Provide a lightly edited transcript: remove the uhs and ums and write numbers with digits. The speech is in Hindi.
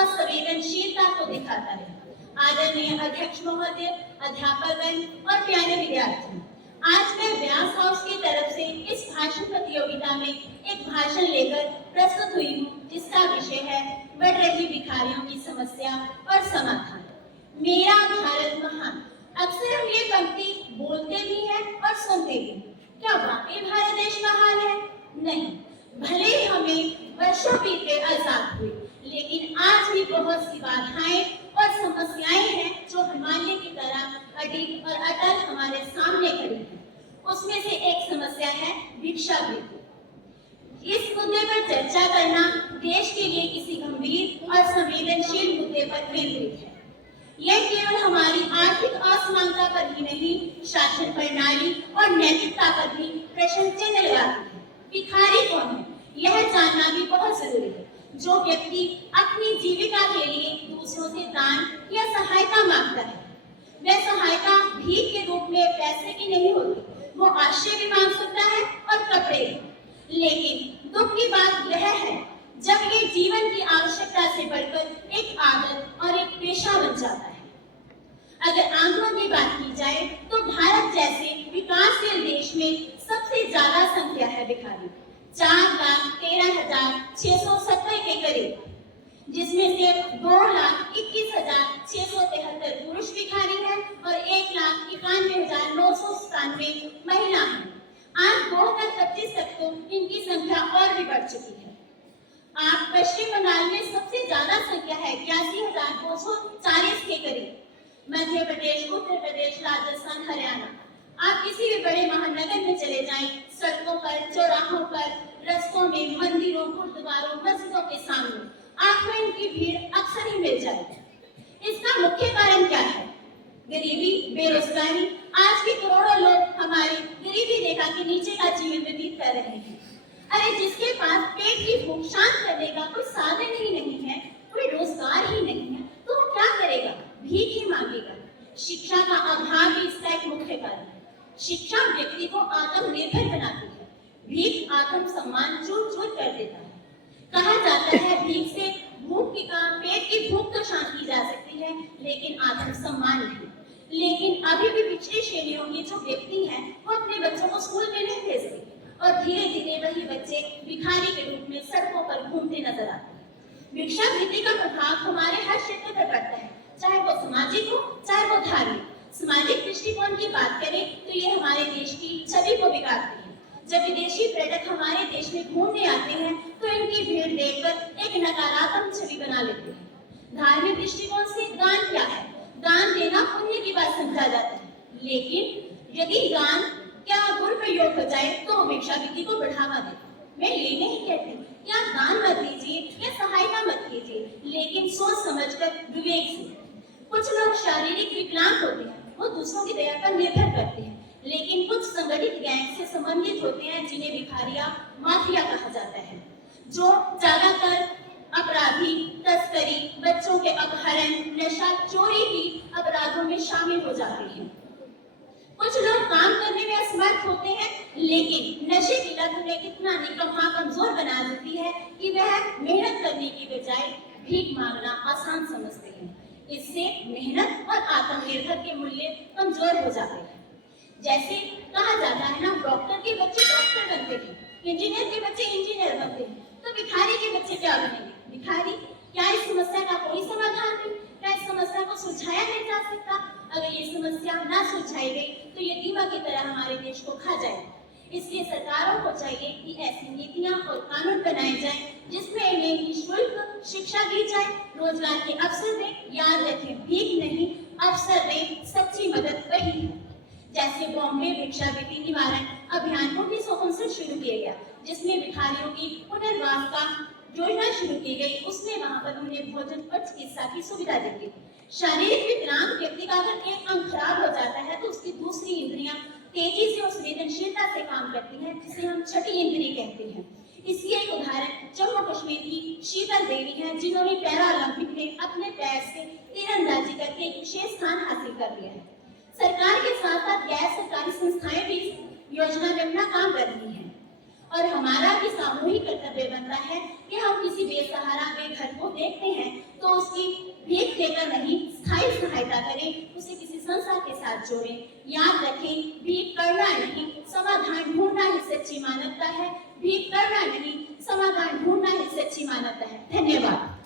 और संवेदनशीलता को दिखाता है। आदरणीय अध्यक्ष महोदय, अध्यापकगण और प्यारे विद्यार्थी, आज मैं व्यास हाउस की तरफ से इस भाषण प्रतियोगिता में एक भाषण लेकर प्रस्तुत हुई हूँ, जिसका विषय है बढ़ रही भिखारियों की समस्या और समाधान। मेरा भारत महान। अक्सर हम ये पंक्ति बोलते भी हैं और सुनते भी। क्या वाकई भारत देश महान है? नहीं। भले ही हमें वर्षों बीते आजाद हुए, लेकिन आज भी बहुत सी बाधाएं और समस्याएं हैं जो हिमालय की तरह अडिग और अटल हमारे सामने खड़ी है। उसमें से एक समस्या है भिक्षावृत्ति। इस मुद्दे पर चर्चा करना देश के लिए किसी गंभीर और संवेदनशील मुद्दे पर केंद्रित है। यह केवल हमारी आर्थिक असमानता पर ही नहीं, शासन प्रणाली और नैतिकता पर भी प्रश्न चिन्ह लगाती है। भिखारी कौन है, यह जानना भी बहुत जरूरी है। जो व्यक्ति अपनी जीविका के लिए दूसरों से दान या सहायता मांगता है, वह सहायता भीख के रूप में पैसे की नहीं होती। वो आश्रय भी मांग सकता है और कपड़े भी। लेकिन दुख की बात यह है, जब ये जीवन की आवश्यकता से बढ़कर एक आदत और एक पेशा बन जाता है। अगर आंकड़ों की बात की जाए तो भारत जैसे विकासशील देश में सबसे ज्यादा संख्या है भिखारी, 4,13,670 के करीब, जिसमें से 2,21,673 पुरुष भिखारी हैं और 1,91,997 महिला हैं। आज 2025 तक तो इनकी संख्या और भी बढ़ चुकी है। आज पश्चिम बंगाल में सबसे ज्यादा संख्या है, 81,240 के करीब। मध्य प्रदेश, उत्तर प्रदेश, राजस्थान, हरियाणा, आप किसी भी बड़े महानगर में चले जाएं, सड़कों पर, चौराहों पर, रस्तों में, मंदिरों, गुरुद्वारों, मस्जिदों के सामने आपको इनकी भीड़ अक्सर ही मिल जाएगी। इसका मुख्य कारण क्या है? गरीबी, बेरोजगारी। आज के करोड़ों लोग हमारी गरीबी रेखा के नीचे का जीवन व्यतीत कर रहे हैं। अरे जिसके पास पेट की भूख शांत करने का कोई साधन ही नहीं है, कोई रोजगार ही नहीं है, तो वो क्या करेगा? भीख ही मांगेगा। शिक्षा का अभाव भी इसका एक मुख्य कारण है। शिक्षा व्यक्ति को आत्मनिर्भर बनाती है, भीख आत्म सम्मान चूर चूर कर देता है। कहा जाता है भीख से पेट की भूख तो शांत की जा सकती है, लेकिन आत्म सम्मान नहीं। लेकिन अभी भी पिछड़ी श्रेणियों के जो व्यक्ति हैं, वो अपने बच्चों को स्कूल में नहीं भेजते और धीरे धीरे वही बच्चे भिखारी के रूप में सड़कों पर घूमते नजर आते हैं। भिक्षावृत्ति का प्रभाव हमारे हर क्षेत्र पर पड़ता है, चाहे वो सामाजिक हो, चाहे वो धार्मिक। सामाजिक दृष्टिकोण की बात करें तो ये हमारे देश की छवि को बिगाड़ती है। जब विदेशी पर्यटक हमारे देश में घूमने आते हैं तो इनकी भीड़ देखकर एक नकारात्मक छवि बना लेते हैं। धार्मिक दृष्टिकोण से दान क्या है? दान देना पुण्य की बात समझा जाता है, लेकिन यदि दान क्या दुरुपयोग हो जाए तो भिक्षावृत्ति को बढ़ावा दे। मैं ये नहीं कहती कि आप दान मत दीजिए या सहायता मत कीजिए, लेकिन सोच समझकर विवेक से। कुछ लोग शारीरिक विकलांग होते हैं, वो दूसरों की दया पर निर्भर करते हैं, लेकिन कुछ संगठित गैंग से संबंधित होते हैं जिन्हें भिखारिया माफिया कहा जाता है, जो ज्यादातर अपराधी, तस्करी, बच्चों के अपहरण, नशा, चोरी की अपराधों में शामिल हो जाते हैं। कुछ लोग काम करने में असमर्थ होते हैं, लेकिन नशे की लत उन्हें इतना निकम्मा कमजोर बना देती है कि वह मेहनत करने की बजाय भीख मांगना आसान समझते हैं। इससे मेहनत और आत्मनिर्भर के मूल्य कमजोर हो जाते हैं। जैसे कहा जाता है ना, डॉक्टर के बच्चे डॉक्टर बनते हैं, इंजीनियर के बच्चे इंजीनियर बनते हैं, तो भिखारी के बच्चे क्या बनेंगे? भिखारी। क्या इस समस्या का कोई समाधान नहीं? क्या इस समस्या को सुलझाया नहीं जा सकता? अगर ये समस्या ना सुलझाई गई तो ये दीमक की तरह हमारे देश को खा जाएगी। इसलिए सरकारों को चाहिए कि ऐसी नीतियां और कानून बनाए जाएं जिसमें इन्हें निःशुल्क शिक्षा दी जाए, रोजगार के अवसर दें। याद रखें, भीख नहीं, अवसर दें। सच्ची मदद वही है। जैसे बॉम्बे भिक्षावृत्ति निवारण अभियान 1959 शुरू किया गया, जिसमें भिखारियों की पुनर्वास का योजना शुरू की गई। उसमें वहां पर उन्हें भोजन और चिकित्सा की सुविधा दी गई। शारीरिक विकलांग व्यक्ति का अगर एक अंग खराब हो जाता है तो उसकी दूसरी इंद्रियां तेजी से और संवेदनशीलता से काम करती हैं, जिसे हम छठी इंद्रिय कहते हैं। इसकी एक उदाहरण जम्मू कश्मीर की शीतल देवी है, जिन्होंने पैरालंपिक में अपने पैर से तीरंदाजी करके एक विशेष स्थान हासिल कर लिया है। सरकार के साथ साथ गैर सरकारी संस्थाएं भी इस योजना में अपना काम कर रही हैं। और हमारा भी सामूहिक कर्तव्य बनता है कि हम किसी बेसहारा बेघर को देखते हैं तो उसकी भीख देकर नहीं, स्थायी सहायता करें, उसे किसी संस्था के साथ जोड़ें। याद रखें, भीख करना नहीं, समाधान ढूंढना ही सच्ची मानवता है। भीख करना नहीं, समाधान ढूंढना ही सच्ची मानवता है। धन्यवाद।